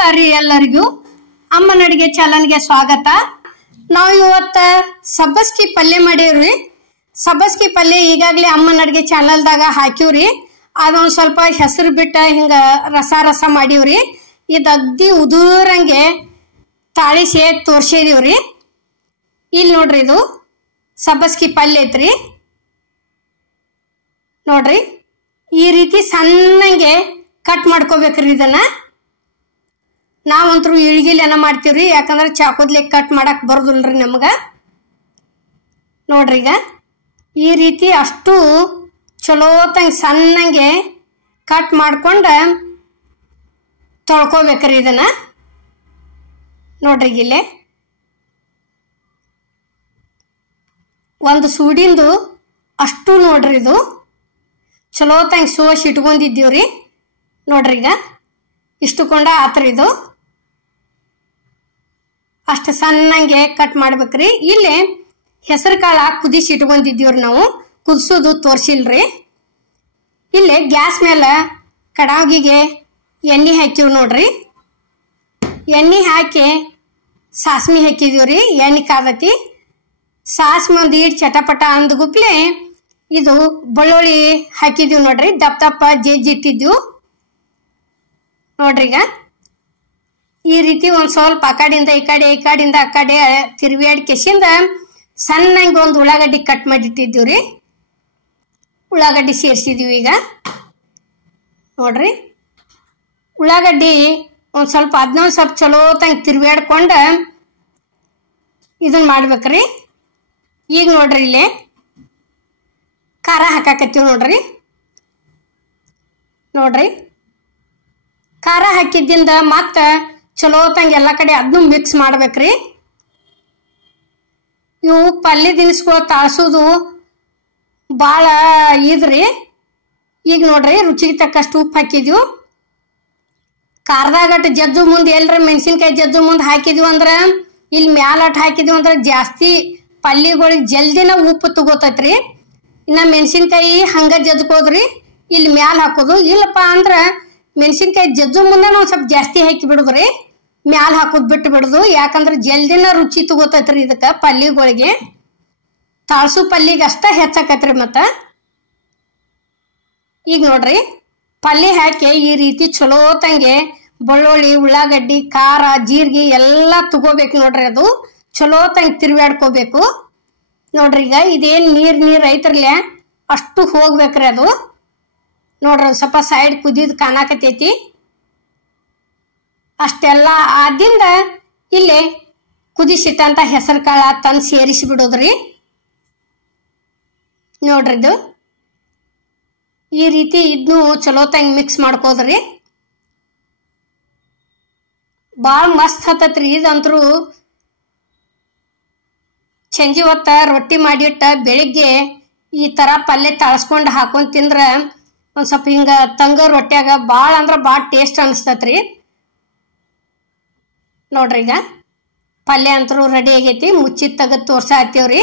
ನಮಸ್ಕಾರ ರೀ ಎಲ್ಲರಿಗೂ ಅಮ್ಮನ ಅಡಿಗೆ ಚಾನಲ್ಗೆ ಸ್ವಾಗತ. ನಾವು ಇವತ್ತು ಸಬ್ಬಸ್ಗಿ ಪಲ್ಯ ಮಾಡೀವ್ರಿ. ಸಬ್ಬಸ್ಗಿ ಪಲ್ಯ ಈಗಾಗಲೇ ಅಮ್ಮನ ಅಡಿಗೆ ಚಾನಲ್ದಾಗ ಹಾಕಿವ್ರಿ. ಅದೊಂದು ಸ್ವಲ್ಪ ಹೆಸರು ಬಿಟ್ಟು ಹಿಂಗ ರಸ ಮಾಡೀವ್ರಿ. ಇದು ಅಗ್ದಿ ಉದುರಂಗೆ ತಾಳಿಸಿ ತೋರ್ಸಿದೀವ್ರಿ. ಇಲ್ಲಿ ನೋಡ್ರಿ, ಇದು ಸಬ್ಬಸ್ಗಿ ಪಲ್ಯ ಐತ್ರಿ. ನೋಡ್ರಿ, ಈ ರೀತಿ ಸಣ್ಣಂಗೆ ಕಟ್ ಮಾಡ್ಕೋಬೇಕ್ರಿ. ಇದನ್ನ ನಾವಂತರೂ ಇಳ್ಗಿಲೇನ ಮಾಡ್ತೀವ್ರಿ, ಯಾಕಂದ್ರೆ ಚಾಕುದ್ಲೆ ಕಟ್ ಮಾಡಕ್ ಬರೋದಿಲ್ರಿ ನಮಗ. ನೋಡ್ರಿ, ಈಗ ಈ ರೀತಿ ಅಷ್ಟು ಚಲೋತಂಗೆ ಸಣ್ಣಂಗೆ ಕಟ್ ಮಾಡ್ಕೊಂಡ ತೊಳ್ಕೊಬೇಕ್ರಿ ಇದನ್ನ. ನೋಡ್ರಿ, ಇಲ್ಲೇ ಒಂದು ಸೂಡಿಂದು ಅಷ್ಟು ನೋಡ್ರಿ, ಇದು ಚಲೋತಂಗೆ ಸೋಸಿ ಇಟ್ಕೊಂಡಿದ್ದೀವ್ರಿ. ನೋಡ್ರಿ, ಈಗ ಇಷ್ಟುಕೊಂಡ ಆತ್ರಿ. ಇದು ಅಷ್ಟು ಸಣ್ಣಂಗೆ ಕಟ್ ಮಾಡ್ಬೇಕ್ರಿ. ಇಲ್ಲಿ ಹೆಸರು ಕಾಳ ಕುದಿಸಿ ಇಟ್ಕೊಂಡಿದ್ದೀವ್ರಿ. ನಾವು ಕುದಿಸೋದು ತೋರ್ಸಿಲ್ರಿ. ಇಲ್ಲಿ ಗ್ಯಾಸ್ ಮೇಲೆ ಕಡಾಗಿಗೆ ಎಣ್ಣೆ ಹಾಕಿವ್ ನೋಡ್ರಿ. ಎಣ್ಣೆ ಹಾಕಿ ಸಾಸ್ಮಿ ಹಾಕಿದೀವ್ರಿ. ಎಣ್ಣೆ ಕಾದತಿ. ಸಾಸ್ಮಿ ಒಂದು ಈಡ್ ಚಟಪಟ ಅಂದ್ಗುಪ್ಲೆ ಇದು ಬೆಳ್ಳುಳ್ಳಿ ಹಾಕಿದೀವಿ ನೋಡ್ರಿ. ದಪ್ಪ ಜಜ್ಜಿಟ್ಟಿದ್ವು ನೋಡ್ರಿ. ಈಗ ಈ ರೀತಿ ಒಂದ್ ಸ್ವಲ್ಪ ಆ ಕಡೆಯಿಂದ ಈ ಕಡೆಯಿಂದ ಆ ಕಡೆ ತಿರುವಿಯಾಡಿ ಕೆಸಿಂದ ಸಣ್ಣಂಗೆ ಒಂದು ಉಳ್ಳಾಗಡ್ಡಿ ಕಟ್ ಮಾಡಿಟ್ಟಿದ್ದೀವ್ರಿ. ಉಳ್ಳಾಗಡ್ಡಿ ಸೇರಿಸಿದೀವಿ. ಈಗ ನೋಡ್ರಿ, ಉಳ್ಳಾಗಡ್ಡಿ ಒಂದ್ ಸ್ವಲ್ಪ ಅದನ್ನೊಂದು ಸ್ವಲ್ಪ ಚಲೋತಂಗೆ ತಿರುವಿಯಾಡ್ಕೊಂಡ ಇದನ್ನ ಮಾಡ್ಬೇಕ್ರಿ. ಈಗ ನೋಡ್ರಿ, ಇಲ್ಲೇ ಖಾರ ಹಾಕಾಕತ್ತೀವಿ ನೋಡ್ರಿ. ನೋಡ್ರಿ, ಖಾರ ಹಾಕಿದ್ದಿಂದ ಮತ್ತೆ ಚಲೋತಂಗೆ ಎಲ್ಲ ಕಡೆ ಅದನ್ನು ಮಿಕ್ಸ್ ಮಾಡ್ಬೇಕ್ರಿ. ಇವು ಪಲ್ಯ ದಿನಸ್ಗಳು ತಾಳ್ಸೋದು ಭಾಳ ಇದ್ರಿ. ಈಗ ನೋಡ್ರಿ, ರುಚಿಗೆ ತಕ್ಕಷ್ಟು ಉಪ್ಪು ಹಾಕಿದ್ವು. ಖಾರದಾಗಟ್ಟು ಜಜ್ಜು ಮುಂದೆ ಎಲ್ಲರ ಮೆಣಸಿನ್ಕಾಯಿ ಜಜ್ಜು ಮುಂದೆ ಹಾಕಿದ್ವಿ ಅಂದ್ರೆ ಇಲ್ಲಿ ಮ್ಯಾಲಟ್ ಹಾಕಿದ್ವಿ ಅಂದ್ರೆ ಜಾಸ್ತಿ ಪಲ್ಯಗಳಿಗೆ ಜಲ್ದಿನ ಉಪ್ಪು ತಗೋತೈತ್ರಿ. ಇನ್ನು ಮೆಣಸಿನ್ಕಾಯಿ ಹಂಗ ಜಜ್ಕೋದ್ರಿ, ಇಲ್ಲಿ ಮ್ಯಾಲ ಹಾಕೋದು. ಇಲ್ಲಪ್ಪ ಅಂದ್ರ ಮೆಣಸಿನ್ಕಾಯಿ ಜಜ್ಜು ಮುಂದೆ ನಾವು ಸ್ವಲ್ಪ ಜಾಸ್ತಿ ಹಾಕಿ ಬಿಡುದ್ರಿ, ಮ್ಯಾಲ ಹಾಕೋದ್ ಬಿಟ್ಟು ಬಿಡುದು. ಯಾಕಂದ್ರೆ ಜಲ್ದಿನ ರುಚಿ ತಗೋತೈತ್ರಿ. ಇದಕ್ಕ ಪಲ್ಯಗಳಿಗೆ ತಾಳ್ಸು ಪಲ್ಯಗೆ ಅಷ್ಟ ಹೆಚ್ಚಾಕತ್ರಿ. ಮತ್ತ ಈಗ ನೋಡ್ರಿ, ಪಲ್ಯ ಹಾಕಿ ಈ ರೀತಿ ಚಲೋತಂಗೆ ಬೆಳ್ಳುಳ್ಳಿ, ಉಳ್ಳಾಗಡ್ಡಿ, ಖಾರ, ಜೀರಿಗೆ ಎಲ್ಲ ತಗೋಬೇಕು ನೋಡ್ರಿ. ಅದು ಚಲೋತಂಗೆ ತಿರುವಾಡ್ಕೋಬೇಕು ನೋಡ್ರಿ. ಈಗ ಇದೇನ್ ನೀರ್ ಐತ್ರಲ್ಯ ಅಷ್ಟು ಹೋಗ್ಬೇಕ್ರಿ ಅದು. ನೋಡ್ರಿ, ಸ್ವಲ್ಪ ಸೈಡ್ ಕುದಿದ್ ಕಾಣಾಕತೈತಿ. ಅಷ್ಟೆಲ್ಲ ಆದಿಂದ ಇಲ್ಲಿ ಕುದಿಸಿಟ್ಟಂತ ಹೆಸರು ಕಾಳ ತಂದು ಸೇರಿಸಿ ಬಿಡೋದ್ರಿ. ನೋಡ್ರಿ, ಇದು ಈ ರೀತಿ ಇದನ್ನು ಚಲೋತಂಗೆ ಮಿಕ್ಸ್ ಮಾಡ್ಕೋದ್ರಿ. ಭಾಳ ಮಸ್ತ್ ಹತ್ತತ್ರಿ. ಇದಂತರೂ ಸಂಜೆ ಹೊತ್ತ ರೊಟ್ಟಿ ಮಾಡಿಟ್ಟ ಬೆಳಿಗ್ಗೆ ಈ ತರ ಪಲ್ಯ ತಾಳ್ಸ್ಕೊಂಡು ಹಾಕೊಂಡ್ ತಿಂದ್ರ ಒಂದ್ ಸ್ವಲ್ಪ ಹಿಂಗ ತಂಗ ರೊಟ್ಯಾಗ ಭಾಳ ಅಂದ್ರ ಭಾಳ ಟೇಸ್ಟ್ ಅನಿಸ್ತತ್ರಿ. ನೋಡ್ರಿ, ಈಗ ಪಲ್ಯ ಅಂತರೂ ರೆಡಿ ಆಗೈತಿ. ಮುಚ್ಚಿ ತೆಗೆದು ತೋರ್ಸಾತ್ತೀವ್ರಿ.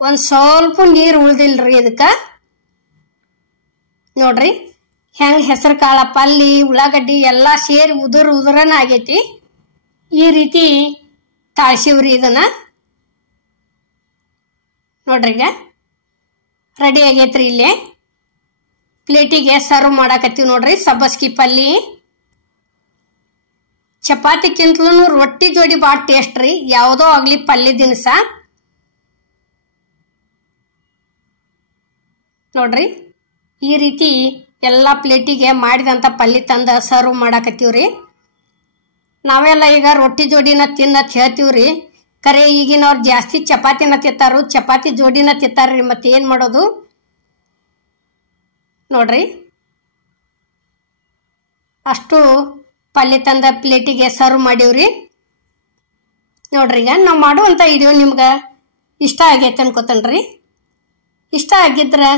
ಒಂದ್ ಸ್ವಲ್ಪ ನೀರು ಉಳ್ದಿಲ್ರಿ ಇದಕ್ಕ. ನೋಡ್ರಿ, ಹೆಂಗ್ ಹೆಸರು ಕಾಳ ಪಲ್ಯ ಉಳ್ಳಾಗಡ್ಡಿ ಎಲ್ಲಾ ಸೇರಿ ಉದುರನ ಆಗೈತಿ. ಈ ರೀತಿ ತಾಳ್ಸಿವ್ರಿ ಇದನ್ನ. ನೋಡ್ರಿ, ಈಗ ರೆಡಿ ಆಗೈತ್ರಿ. ಇಲ್ಲೇ ಪ್ಲೇಟಿಗೆ ಸರ್ವ್ ಮಾಡಾಕತ್ತೀವಿ ನೋಡ್ರಿ. ಸಬ್ಬಸ್ಗಿ ಪಲ್ಯ ಚಪಾತಿಕ್ಕಿಂತಲೂ ರೊಟ್ಟಿ ಜೋಡಿ ಭಾಳ ಟೇಸ್ಟ್ ರೀ. ಯಾವುದೋ ಆಗ್ಲಿ ಪಲ್ಯ ದಿನಸ. ನೋಡ್ರಿ, ಈ ರೀತಿ ಎಲ್ಲ ಪ್ಲೇಟಿಗೆ ಮಾಡಿದಂಥ ಪಲ್ಯ ತಂದ ಸರ್ವ್ ಮಾಡಾಕತ್ತೀವ್ರಿ. ನಾವೆಲ್ಲ ಈಗ ರೊಟ್ಟಿ ಜೋಡಿನ ತಿನ್ನತ್ ಹೇಳ್ತೀವ್ರಿ. ಕರೆ ಈಗಿನವ್ರು ಜಾಸ್ತಿ ಚಪಾತಿನ ತಿಂತಾರು, ಚಪಾತಿ ಜೋಡಿನ ತಿಂತಾರ್ರಿ. ಮತ್ತೆ ಏನ್ ಮಾಡೋದು ನೋಡ್ರಿ. ಅಷ್ಟು ಪಲ್ಯ ತಂದ ಪ್ಲೇಟಿಗೆ ಸರ್ವ್ ಮಾಡೀವ್ರಿ. ನೋಡ್ರಿ, ಈಗ ನಾವು ಮಾಡುವಂಥ ವಿಡಿಯೋ ನಿಮ್ಗೆ ಇಷ್ಟ ಆಗೈತೆ ಅನ್ಕೋತನ್ರಿ. ಇಷ್ಟ ಆಗಿದ್ರೆ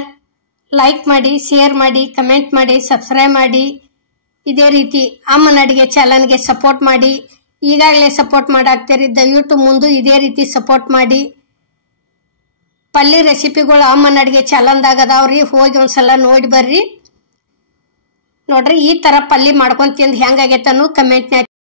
ಲೈಕ್ ಮಾಡಿ, ಶೇರ್ ಮಾಡಿ, ಕಮೆಂಟ್ ಮಾಡಿ, ಸಬ್ಸ್ಕ್ರೈಬ್ ಮಾಡಿ. ಇದೇ ರೀತಿ ಅಮ್ಮನ ಅಡಿಗೆ ಚಾನಲ್ಗೆ ಸಪೋರ್ಟ್ ಮಾಡಿ. ಈಗಾಗಲೇ ಸಪೋರ್ಟ್ ಮಾಡಾಕ್ತೀರಿ, ದಯವಿಟ್ಟು ಮುಂದೆ ಇದೇ ರೀತಿ ಸಪೋರ್ಟ್ ಮಾಡಿ. ಪಲ್ಯ ರೆಸಿಪಿಗಳು ಅಮ್ಮನ ಅಡಿಗೆ ಚಾನಲ್ದಾಗ ಅದಾವ್ರಿ. ಹೋಗಿ ಒಂದ್ಸಲ ನೋಡಿ ಬರ್ರಿ. ನೋಡ್ರಿ ಈ ತರ ಪಲ್ಯ ಮಾಡ್ಕೊಂಡ್ ತಿಂದ್ ಹೆಂಗಾಗೈತೆ ಅನ್ನೋ ಕಮೆಂಟ್ನ್ಯಾಗ